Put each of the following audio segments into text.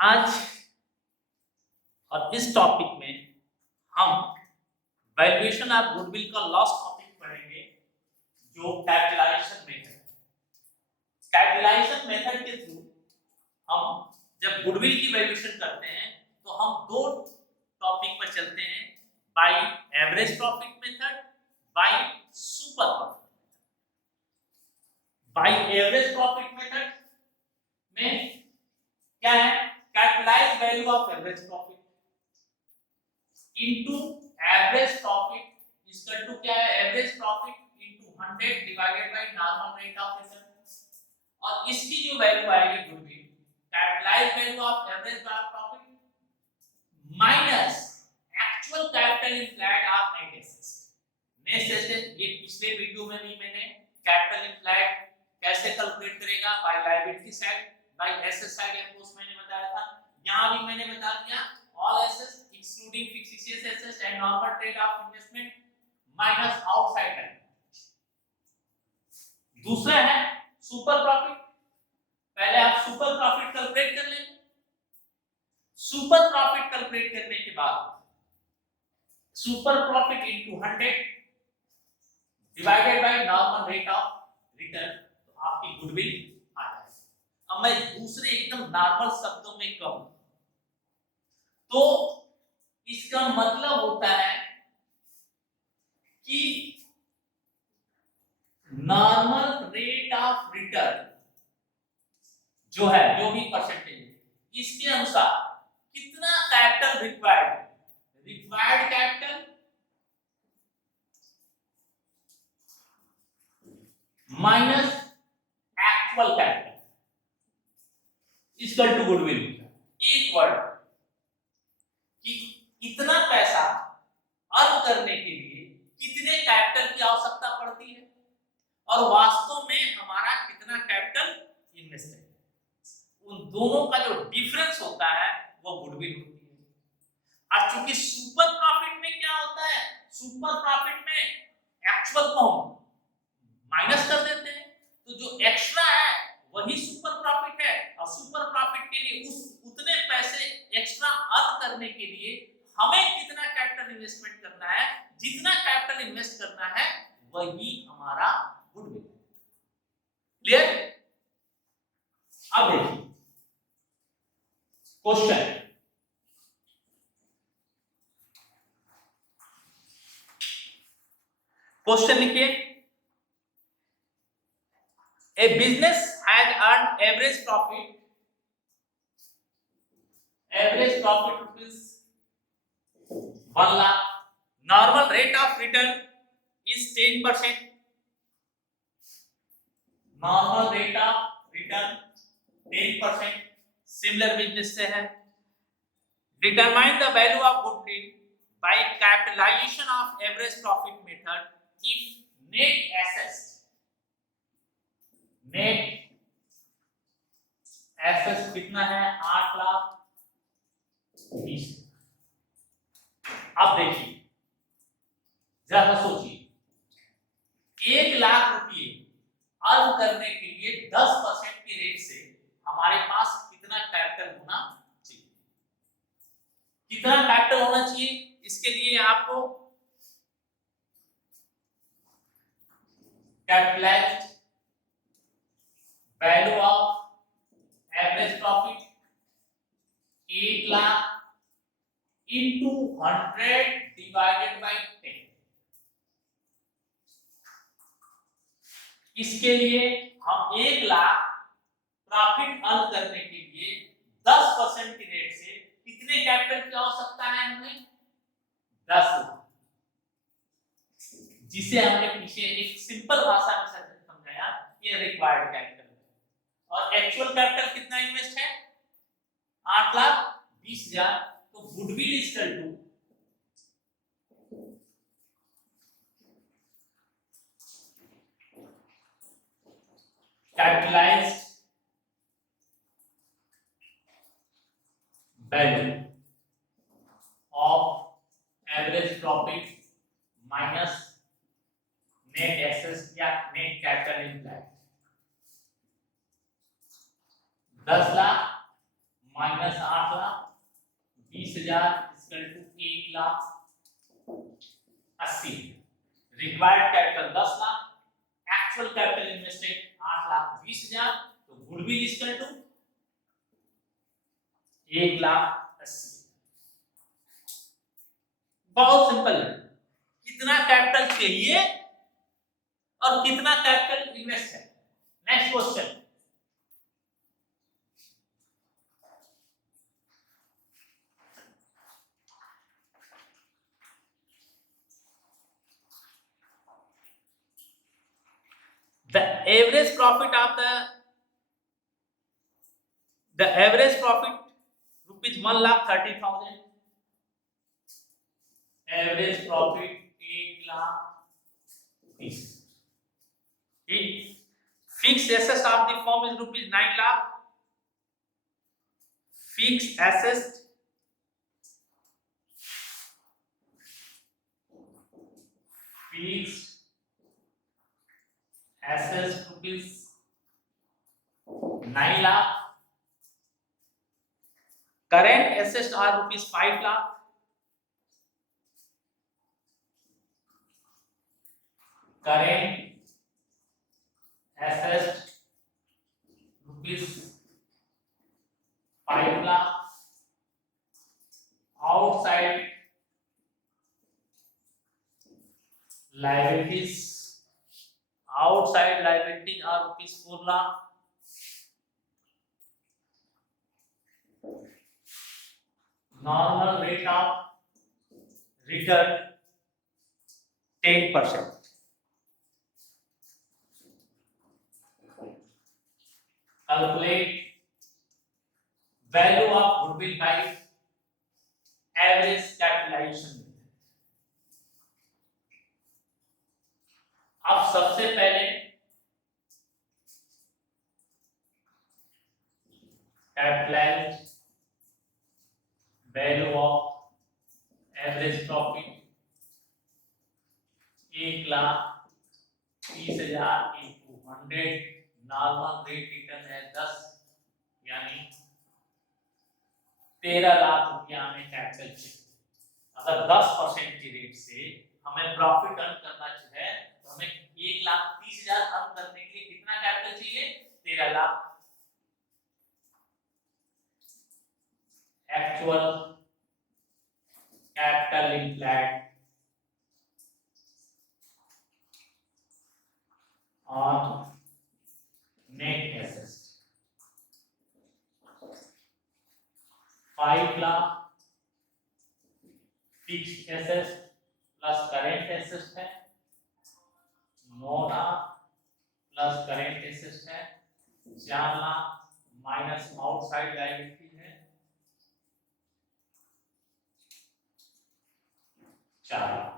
आज और इस टॉपिक में हम वैल्यूएशन ऑफ गुडविल का लास्ट टॉपिक पढ़ेंगे, जो कैपिटलाइजेशन मेथड। कैपिटलाइजेशन मेथड के थ्रू हम जब गुडविल की वैल्यूएशन करते हैं तो हम दो टॉपिक पर चलते हैं, by average profit method, by super profit. By average profit method में क्या है? Capitalise value of average profit into average profit equal to क्या है? Average profit into 100 divided by normal rate of return. और इसकी जो वैल्यू आएगी goodwill, capitalise value of average profit minus actual capital employed of net assets. Net assets ये पिछले video में भी मैंने कैपिटल एम्प्लॉयड कैसे कैलकुलेट करेगा, by liability side, by asset side approach मैंने बताया था। यहां भी मैंने बता दिया, all assets excluding fixed assets and normal trade of investment minus outside liability. दूसरा है सुपर प्रॉफिट। पहले आप सुपर प्रॉफिट कैलकुलेट कर लें। सुपर प्रॉफिट कैलकुलेट करने के बाद super profit into 100 divided by normal rate of return, तो आपकी गुडविल आ जाएगी। अब मैं दूसरे एकदम नॉर्मल शब्दों में कहूं तो इसका मतलब होता है कि नॉर्मल रेट ऑफ रिटर्न जो है, जो भी परसेंटेज है, इसके अनुसार कितना capital required capital minus actual capital equal to goodwill. एक वर्ड कि इतना पैसा अर्न करने के लिए कितने कैपिटल की आवश्यकता पड़ती है और वास्तव में हमारा कितना कैपिटल इन्वेस्ट है, उन दोनों का जो डिफरेंस होता है वो गुडविल होती है। और चूंकि सुपर प्रॉफिट में क्या होता है, सुपर प्रॉफिट में एक्चुअल को हम माइनस कर देते हैं, तो जो एक्स्ट्रा है वही सुपर प्रॉफिट है। और सुपर प्रॉफिट के लिए उतने पैसे एक्स्ट्रा अर्न करने के लिए हमें कितना कैपिटल इन्वेस्टमेंट करना है, जितना कैपिटल इन्वेस्ट करना है वही हमारा गुडविल। क्लियर? अब देखिए क्वेश्चन, क्वेश्चन लिखिए, a business has earned average profit rupees 1 lakh, normal rate of return is 10%, normal rate of return 10%, similar business से है। determine the value of goodwill by capitalization of average profit method if net assets कितना है? 8,20,000। अब देखिए, जरा सोचिए, 1 लाख रुपए earn करने के लिए 10% की रेट से हमारे पास कितना कैपिटल होना चाहिए? कितना कैपिटल होना चाहिए? इसके लिए आपको capitalised value of average profit 1 lakh into 100 divided bye 10। इसके लिए हम 1 लाख प्रॉफिट अर्न करने के लिए 10% की रेट से कितने कैपिटल की आवश्यकता है? हमें 10 लाख, जिसे हमने पीछे एक सिंपल भाषा में समझाया, ये रिक्वायर्ड कैपिटल है। और एक्चुअल कैपिटल कितना इन्वेस्ट है? 8,20,000। तो goodwill equal to capitalised value of average profit minus net assets या net capital employed. 10 lakh minus 8 1,80,000, required capital 10 lakh, actual capital invested 8,20,000, तो गुडविल इक्वल टू 1,80,000। बहुत सिंपल है, कितना कैपिटल चाहिए और कितना कैपिटल इन्वेस्ट है। Next question, the average profit of the average profit rupees 1,30,000, average profit 1,30,000, fixed assets of the firm is rupees 9 lakh, fixed assets rupees 9 lakh, current assets are rupees 5 lakh, current assets rupees 5 lakh, outside liabilities are rupees 4 lakh, normal rate of return 10%, calculate value of goodwill by average capitalization। अब सबसे पहले capitalized value of average profit 1,30,000 into 100, normal rate return है 10, यानी 13 लाख रुपया हमें capital चाहिए। अगर 10% की रेट से हमें प्रॉफिट अर्न करना है तो हमें 1,30,000 अर्न करने के लिए कितना कैपिटल चाहिए? 13 लाख। एक्चुअल कैपिटल इम्प्लाइड और net assets 5 lakh, fixed assets plus current assets है 9 लाख प्लस करेंट एसेट्स है 4 लाख माइनस आउटसाइड लायबिलिटी है 4 लाख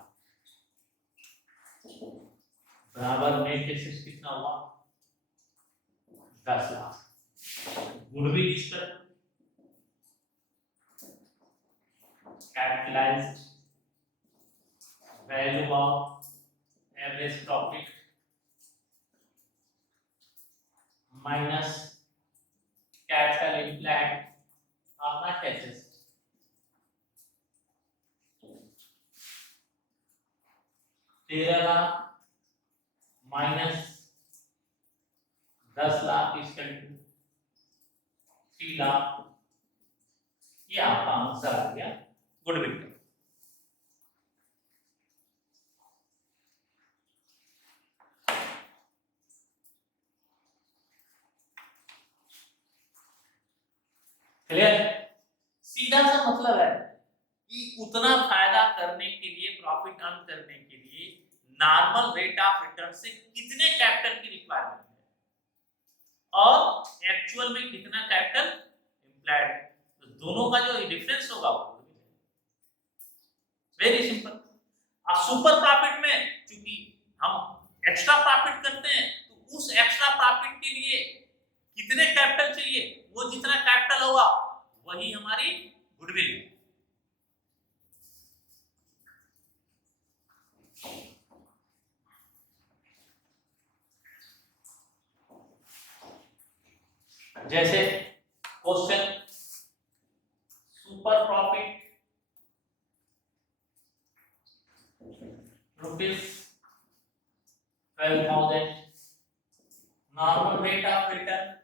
बराबर नेट एसेट्स कितना हुआ? 10 लाख। गुडविल इस पर capitalized value of average profit minus capital implied or not assets 13 lakh minus 10 lakh इसका 3 लाख, ये आपका आंसर आ गया गुडविल का। क्लियर? सीधा सा मतलब है कि उतना फायदा करने के लिए, प्रॉफिट अर्न करने के लिए नॉर्मल रेट ऑफ रिटर्न से कितने कैपिटल की रिक्वायरमेंट है और एक्चुअल में कितना कैपिटल इम्प्लाइड है, तो दोनों का जो डिफरेंस होगा वो वेरी सिंपल। और सुपर प्रॉफिट में क्योंकि हम एक्स्ट्रा प्रॉफिट करते हैं तो उस एक्स्ट्रा प्रॉफिट के लिए कितने कैपिटल चाहिए, वो जितना कैपिटल होगा वही हमारी गुडविल है। जैसे question super profit rupees 12,000. Normal rate of return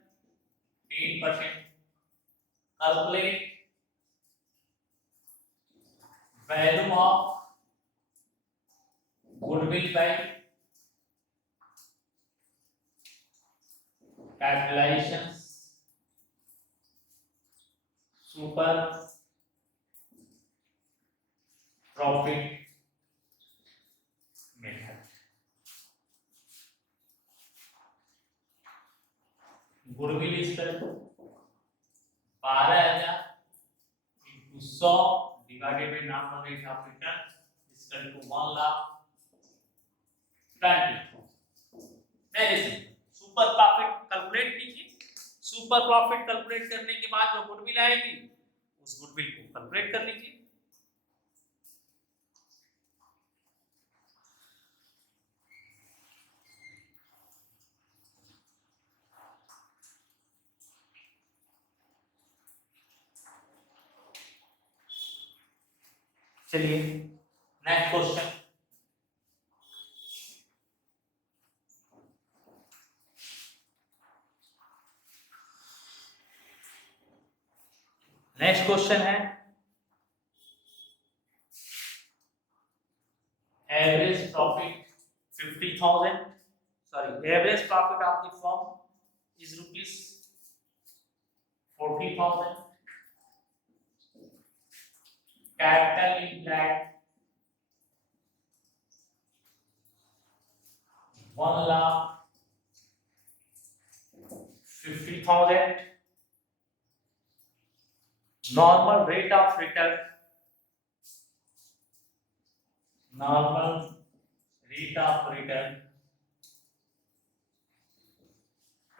8%. Calculate value of goodwill by capitalizations, super profit method. Goodwill is equal to 12,000 into 100 divided by normal rate of return is equal to 1,20,000. Very simple. Super profit calculate कीजिए. Super profit calculate करने के बाद जो goodwill आएगी उस goodwill को calculate कर लीजिए. चलिए नेक्स्ट क्वेश्चन. नेक्स्ट क्वेश्चन है average profit 50,000. Sorry, average profit of the firm is rupees 40,000. Capital implied 1,50,000. Normal rate of return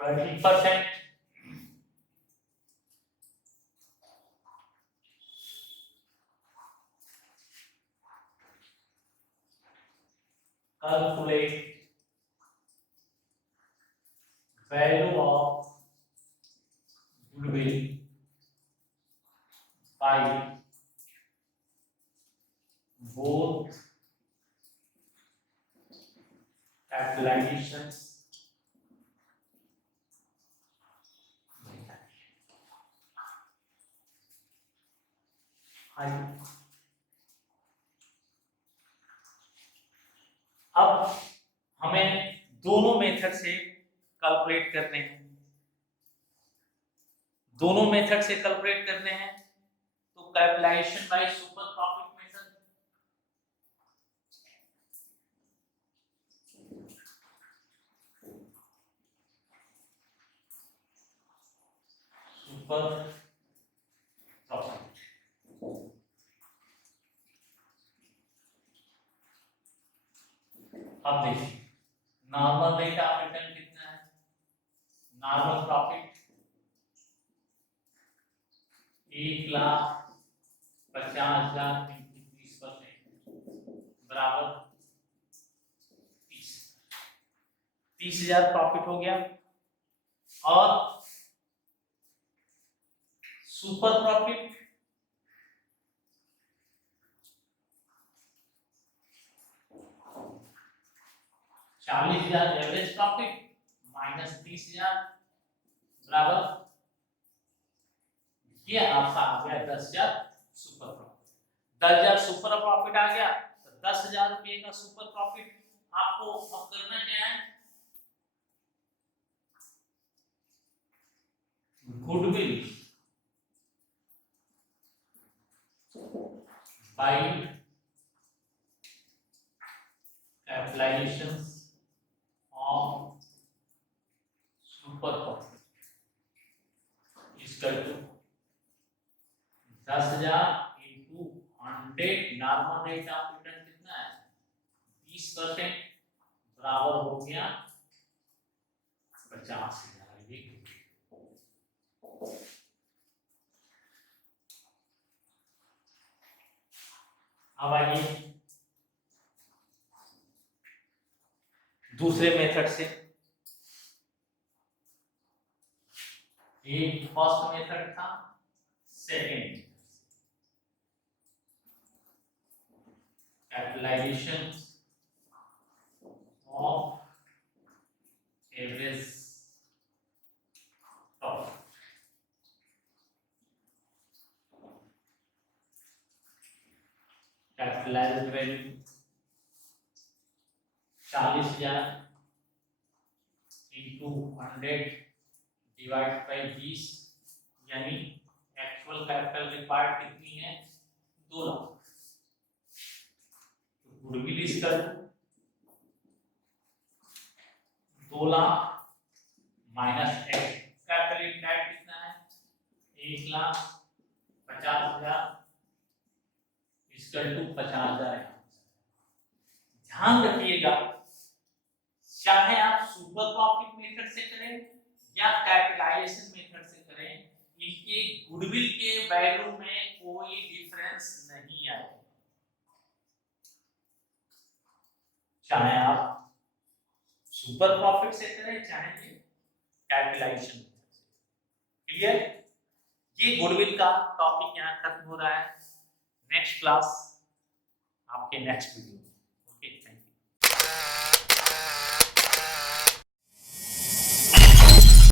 20%. Calculate value of goodwill by both capitalizations अब हमें दोनों मेथड से कैलकुलेट करने हैं. दोनों मेथड से कैलकुलेट करने हैं तो capitalisation by super profit method. Super profit. अब देखिए नॉर्मल रेट ऑफ रिटर्न कितना है. नॉर्मल प्रॉफिट 1,50,000 into 30% बराबर 30,000 प्रॉफिट हो गया. और super profit 40,000 average profit minus 30,000 बराबर ये आपका आ गया 10,000 सुपर प्रॉफिट. 10,000 सुपर प्रॉफिट आ गया तो 10,000 रुपए का सुपर प्रॉफिट आपको अब करना क्या है. Goodwill by capitalisations of super profit इसका टू 10,000 into 100. Normal rate of return कितना है 20% बराबर हो गया 50,000. अब आइए दूसरे मेथड से. एक फर्स्ट मेथड था, second capitalisation of average profit. Capitalised value 40,000 into 100 divide by 20, यानी एक्चुअल कैपिटल रिक्वायर्ड कितनी है? 2 लाख। गुडविल इसका 2 lakh minus x capital required कितना है? 1,50,000 इसका टू 50,000 है। ध्यान रखिएगा, चाहे आप सुपर प्रॉफिट मेथड से करें या कैपिटलाइजेशन मेथड से करें, इनके गुडविल के वैल्यू में कोई डिफरेंस नहीं आएगा। चाहे आप सुपर प्रॉफिट से करें चाहे कैपिटलाइजेशन मेथड से। क्लियर? ये गुडविल का टॉपिक यहाँ खत्म हो रहा है। नेक्स्ट क्लास आपके नेक्स्ट वीडियो।